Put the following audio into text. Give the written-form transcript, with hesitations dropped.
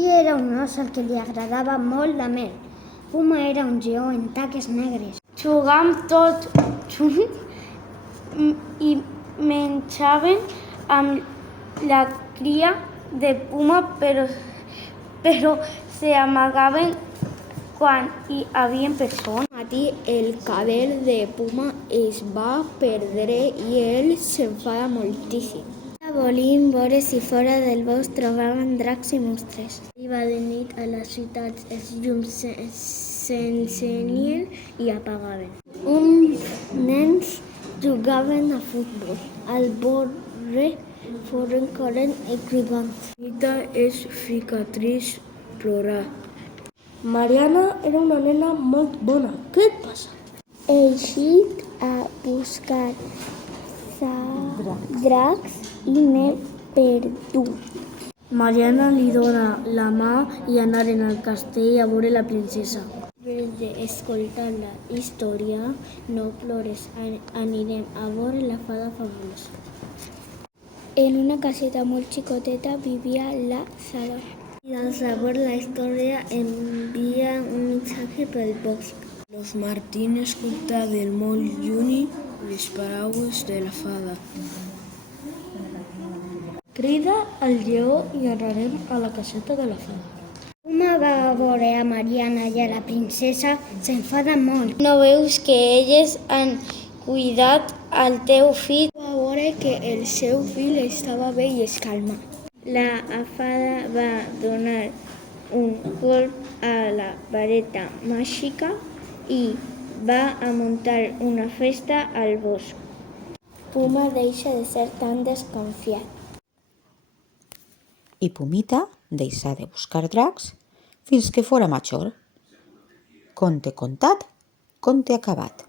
Martí era un os al que li agradava molt la mel. Puma era un lleó en taques negres. Jugàvem tots junts i menjaven amb la cria de Puma, però s'amagaven quan hi havia persones. Un matí el cabell de Puma es va perdre i ell s'enfada moltíssim. Volien veure si fora del bosc trobaven dracs i monstres. Arriba de nit a les ciutats, els llums s'encenien i apagaven. Uns nens jugaven a futbol. Al veure foren corrent i cridant. Rita és cicatriç plorar. Mariana era una nena molt bona. Què et passa? He eixit a buscar dracs i m'he perdut. Mariana li dona la mà i anaren al castell a veure la princesa. Després d'escoltar la història, no plores, anirem a veure la fada fabulosa. En una caseta molt xicoteta vivia la Sara. Y al saber la historia envía un mensaje pel bosc. Los Martín escolta del molt lluny les paraules de la fada. Crida al lleó i anarem a la caseta de la fada. Puma va a veure a Mariana i a la princesa, s'enfada molt. No veus que elles han cuidat al teu fill? Va veure que el seu fill estava bé i es calma. La fada va donar un colp a la vareta màgica i va a muntar una festa al bosc. Puma deixa de ser tan desconfiat. I Pumita deixà de buscar dracs fins que fora major. Conte contat, conte acabat.